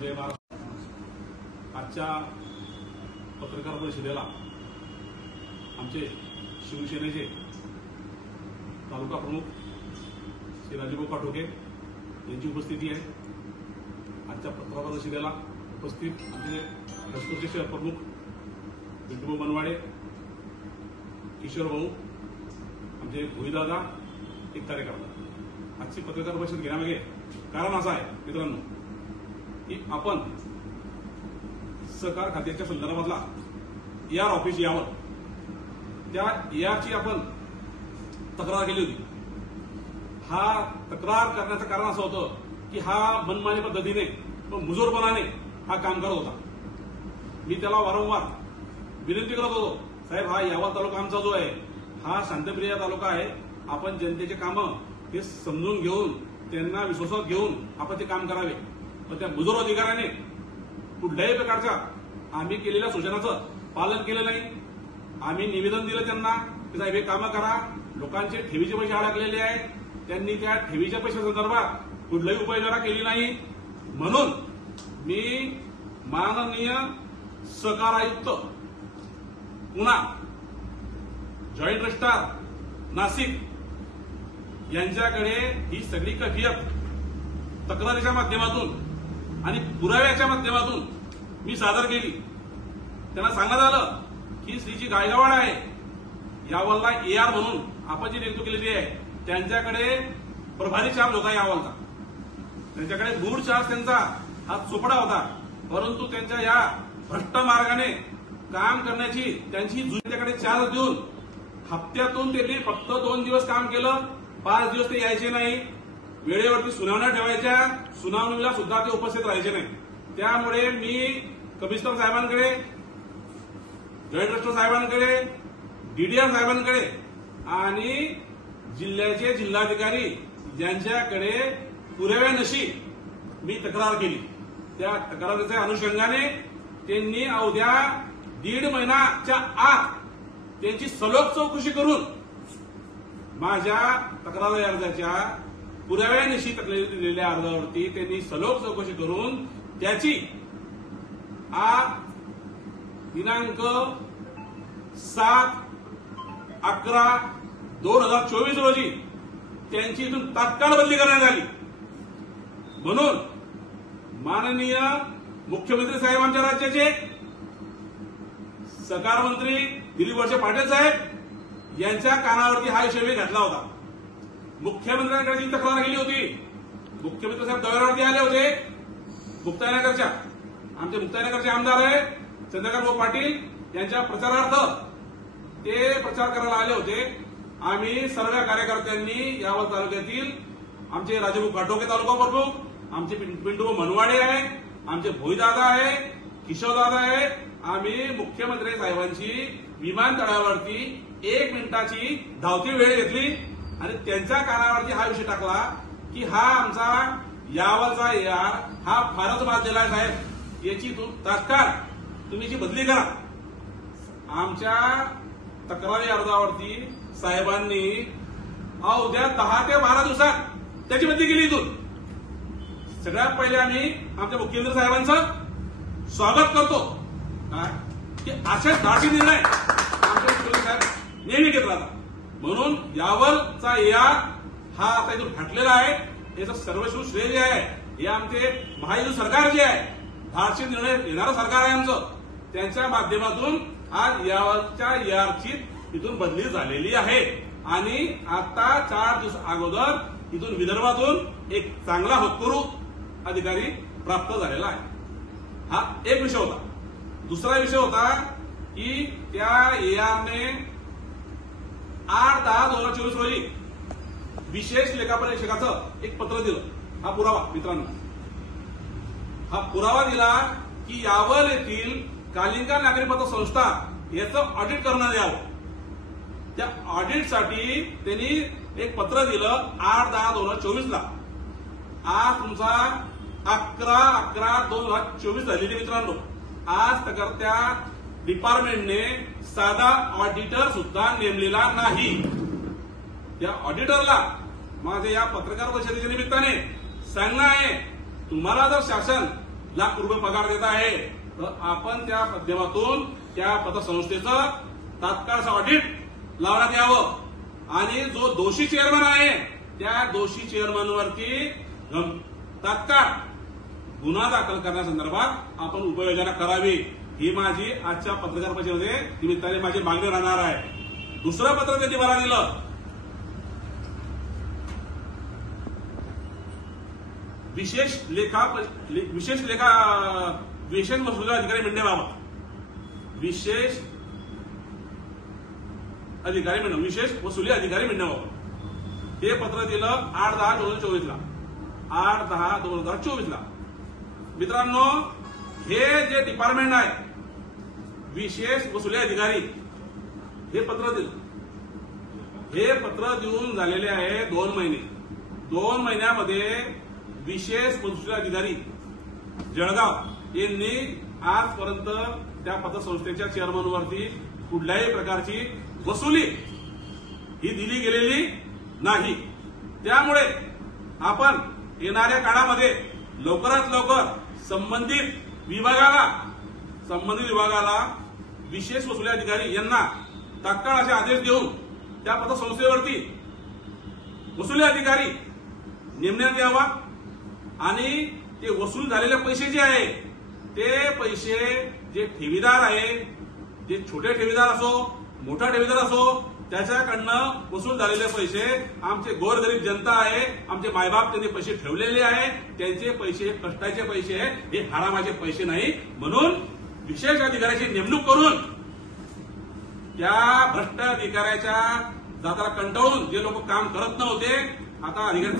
जय महाराष्ट्र. आजच्या पत्रकार परिषदेला आमचे शिवसेनेचे तालुका प्रमुख श्री राजूभाऊ काटोके यांची उपस्थिती आहे. आजच्या पत्रकार परिषदेला उपस्थित आमचे दस्तूरचे शहर प्रमुख पिंटू मनवाडे, किशोर भाऊ, आमचे भोईदादा, एक कार्यकर्ता. आजची पत्रकार परिषद घेण्यामागे कारण असं आहे मित्रांनो की आपण सहकार खात्याच्या संदर्भातला ER ऑफिस यावर त्या ERची आपण तक्रार केली होती. हा तक्रार करण्याचं कारण असं होतं की हा मनमानी पद्धतीने व मुजोरपणाने हा काम करत होता. मी त्याला वारंवार विनंती करत होतो, साहेब हा यावल तालुका आमचा जो आहे हा शांतप्रिय तालुका आहे. आपण जनतेचे कामं हे समजून घेऊन त्यांना विश्वासात घेऊन आपण ते काम करावे. पण त्या मुजोर अधिकाऱ्याने कुठल्याही प्रकारच्या आम्ही केलेल्या सूचनाचं पालन केलं नाही. आम्ही निवेदन दिलं त्यांना की साहेब हे कामं करा. लोकांचे ठेवीचे पैसे अडकलेले आहेत. त्यांनी त्या ठेवीच्या पैशासंदर्भात कुठलीही उपाययोजना केली नाही. म्हणून मी माननीय सहकार आयुक्त पुणा, जॉईंट रजिस्ट्रार नाशिक यांच्याकडे ही सगळी कैफियत तक्रारीच्या माध्यमातून आणि पुराव्याच्या माध्यमातून मी सादर केली. त्यांना सांगण्यात आलं की श्रीची गायगावाड आहे यावलला ER म्हणून आपण जी नेमणूक केलेली आहे त्यांच्याकडे प्रभारी चार्ज होता यावलचा. त्यांच्याकडे मूळ चार्ज त्यांचा हा चोपडा होता. परंतु त्यांच्या या भ्रष्ट मार्गाने काम करण्याची त्यांची त्यांच्याकडे चार्ज देऊन हप्त्यातून त्यांनी फक्त 2 दिवस काम केलं. 5 दिवस ते यायचे नाही. वेळेवरती सुनावण्या ठेवायच्या, सुनावणीला सुद्धा ते उपस्थित राहायचे नाही. त्यामुळे मी कमिशनर साहेबांकडे, जॉईंट रजिस्ट्रार साहेबांकडे, DDR साहेबांकडे आणि जिल्ह्याचे जिल्हाधिकारी ज्यांच्याकडे पुराव्यानशी मी तक्रार केली. त्या तक्रारीच्या अनुषंगाने त्यांनी अवघ्या 1.5 महिन्याच्या आत त्यांची सलोख चौकशी करून माझ्या तक्रारी अर्जाच्या पुराव्यानिशी दिलेल्या अर्जावरती त्यांनी सलोख चौकशी करून त्याची दिनांक 7/11/2024 रोजी त्यांची इथून तात्काळ बदली करण्यात आली. म्हणून माननीय मुख्यमंत्री साहेब आमच्या राज्याचे, सहकार मंत्री दिलीप वळसे पाटील साहेब यांच्या कानावरती हा विषय मी घातला होता. मुख्यमंत्र्यांकडे जी तक्रार केली होती, मुख्यमंत्री साहेब दौऱ्यावरती आले होते. मुक्ताईनगरच्या आमचे मुक्ताईनगरचे आमदार आहे चंद्रकांत भाऊ पाटील यांच्या प्रचारार्थ ते प्रचार करायला आले होते. आम्ही सर्व कार्यकर्त्यांनी यावल तालुक्यातील आमचे राजूभाऊ काटोके तालुका प्रमुख, आमचे पिंटू मनवाडे आहे, आमचे भोईदादा आहे, किशोरदादा आहे, आम्ही मुख्यमंत्री साहेबांची विमानतळावरती 1 मिनिटाची धावती वेळ घेतली आणि त्यांच्या कानावरती हा विषय टाकला की हा आमचा यावलचा ER हा फारच बांधलेला आहे साहेब, याची तात्काळ तुम्ही जी बदली करा. आमच्या तक्रारी अर्जावरती साहेबांनी अवघ्या 10 ते 12 दिवसात त्याची बदली केली. इथून सगळ्यात पहिले आम्ही आमच्या मुख्यमंत्री साहेबांचं स्वागत करतो की असे धाडसी निर्णय आमचे मुख्यमंत्री साहेब नेहमी घेत राहतात. म्हणून यावलचा ER हा आता इथून हटलेला आहे. याचं सर्वस्व श्रेय जे आहे हे आमचे महायुती सरकार जे आहे, धाडसी निर्णय घेणारं सरकार आहे आमचं, त्यांच्या माध्यमातून आज यावलच्या ERची इथून बदली झालेली आहे. आणि आता 4 दिवस अगोदर इथून विदर्भातून एक चांगला होतकरू अधिकारी प्राप्त झालेला आहे. हा एक विषय होता. दुसरा विषय होता की त्या ERने 8/10/2024 रोजी विशेष लेखापरीक्षकाचं एक पत्र दिलं. हा पुरावा मित्रांनो, हा पुरावा दिला की यावल येथील कालिंगा नागरी पतसंस्था याचं ऑडिट करण्यात यावं. त्या ऑडिटसाठी त्यांनी एक पत्र दिलं 8/10/2024 ला. आज तुमचा 11/11/2024 झालेली मित्रांनो. आज तक त्या डिपार्टमेंटने साधा ऑडिटर सुद्धा नेमलेला नाही. त्या ऑडिटरला माझे या पत्रकार परिषदेच्या निमित्ताने सांगणं आहे, तुम्हाला जर शासन लाख रुपये पगार देत आहे, तर आपण त्या माध्यमातून त्या पतसंस्थेचं तात्काळ ऑडिट लावण्यात यावं आणि जो दोषी चेअरमन आहे त्या दोषी चेअरमनवरती तात्काळ गुन्हा दाखल करण्यासंदर्भात आपण उपाययोजना करावी, ही माझी आजच्या पत्रकार परिषदेमध्ये निमित्ताने माझी मागणी राहणार आहे. दुसरं पत्र त्यांनी मला दिलं, विशेष महसूल अधिकारी मिळण्याबाबत विशेष वसुली अधिकारी मिळण्याबाबत हे पत्र दिलं 8/10/2024 ला. 8/10/2024 ला. मित्रांनो, हे जे डिपार्टमेंट आहे विशेष वसुली अधिकारी, हे पत्र दिलं. हे पत्र देऊन झालेले आहे 2 महिने. 2 महिन्यामध्ये विशेष वसुली अधिकारी जळगाव यांनी आजपर्यंत त्या पतसंस्थेच्या चेअरमनवरती कुठल्याही प्रकारची वसुली ही दिली गेलेली नाही. त्यामुळे आपण येणाऱ्या काळामध्ये लवकरात लवकर संबंधित विभागाला विशेष वसुली अधिकारी यांना तात्काळ असे आदेश देऊन त्या पतसंस्थेवरती वसुली अधिकारी नेमण्यात यावा आणि ते वसूल झालेले पैसे जे आहे ते पैसे जे ठेवीदार आहे, जे छोटे ठेवीदार असो मोठा ठेवीदार असो, त्याच्याकडनं वसूल झालेले पैसे आमचे गोरगरीब जनता आहे, आमचे मायबाप त्यांनी पैसे ठेवलेले आहे, त्यांचे पैसे कष्टाचे पैसे आहे, हे हरामाचे पैसे नाही. म्हणून विशेष अधिकाऱ्याची नेमणूक करून त्या भ्रष्ट अधिकाऱ्याच्या जाताला कंटाळून जे लोक काम करत नव्हते, आता अधिकारी